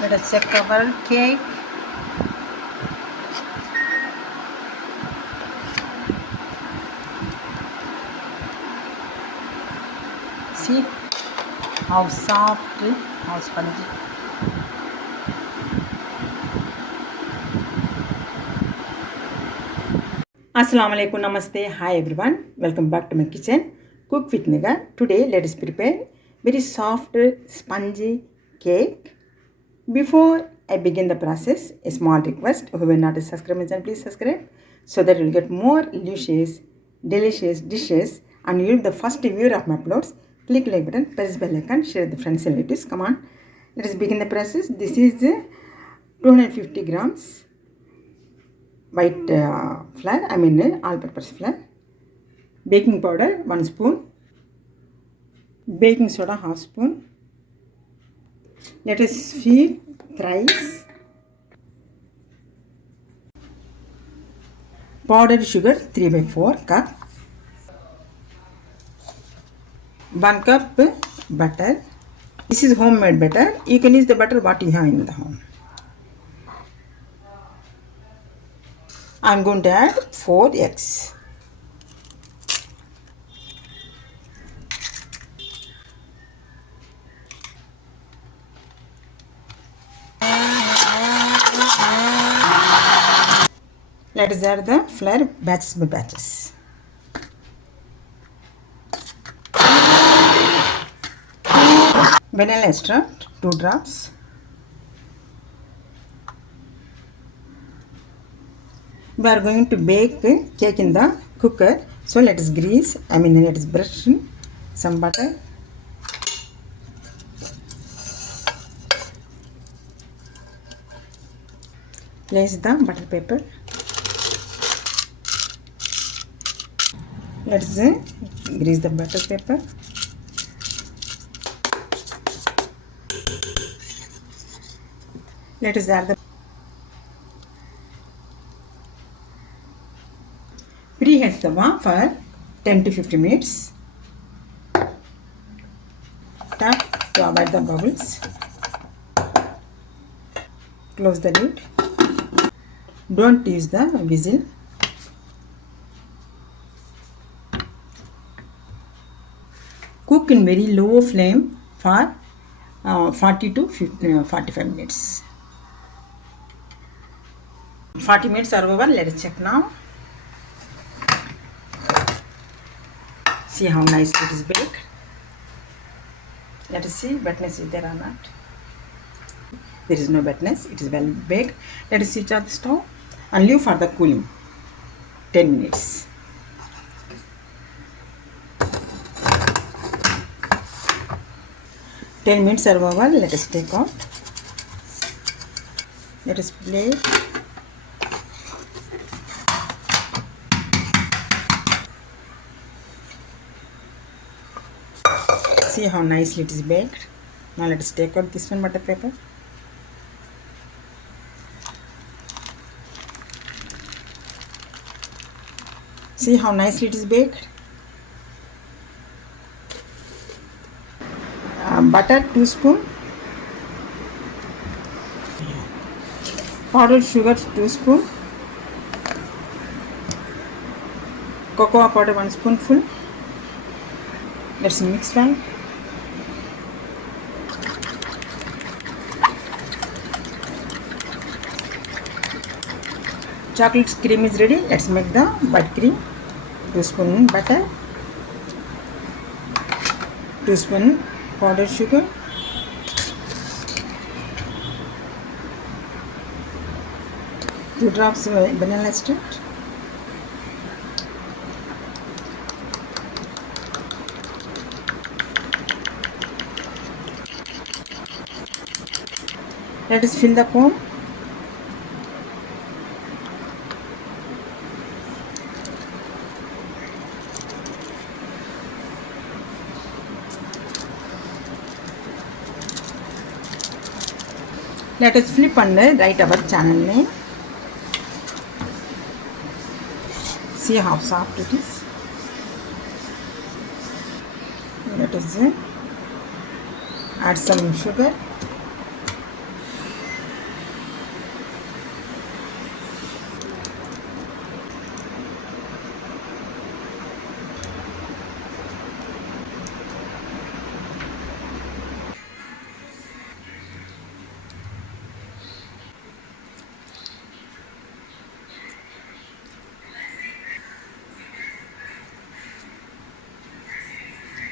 Let us check our cake. See how soft, how spongy. Assalamu alaikum, namaste, hi everyone. Welcome back to my kitchen. Cook with Niga. Today let us prepare very soft, spongy cake. Before I begin the process, a small request. Whoever not a subscriber, please subscribe so that you'll get more delicious dishes and you'll be the first viewer of my uploads. Click like button, press bell icon, share with the friends and relatives. Come on, let us begin the process. This is 250 grams white flour, all-purpose flour. Baking powder 1 spoon. Baking soda half spoon. Let us feed thrice. Powdered sugar 3/4 cup. 1 cup butter. This is homemade butter. You can use the butter what you have in the home. I am going to add 4 eggs. Let us add the flour batches by batches. Vanilla extract 2 drops. We are going to bake cake in the cooker. So let us let us brush some butter. Place the butter paper. Let's grease the butter paper. Let us add the preheat the oven for 10 to 15 minutes. Tap to avoid the bubbles. Close the lid. Don't use the whistle. Cook in very low flame for 40 to 45 minutes. 40 minutes are over. Let us check now. See how nicely it is baked. Let us see wetness is there or not. There is no wetness. It is well baked. Let us switch off the stove and leave for the cooling 10 minutes. Ten minutes are over. Let us take out. Let us plate. See how nicely it is baked. Now let us take out this one butter paper. See how nicely it is baked. Butter 2 spoon. Powdered sugar 2 spoon. Cocoa powder 1 spoonful. Let's mix well. Chocolate cream is ready. Let's make the white cream. 2 spoon butter. 2 spoon powdered sugar. 2 drops vanilla extract. Let us fill the comb. Let us flip and write our channel name. See how soft it is. Let us add some sugar.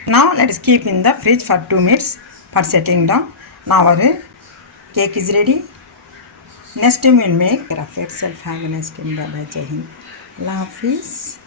Now let us keep in the fridge for 2 minutes for settling down. Now our cake is ready. Next time we'll make. Care of yourself. Have a nice day. Bye bye. Jai Hind. Allah Hafiz.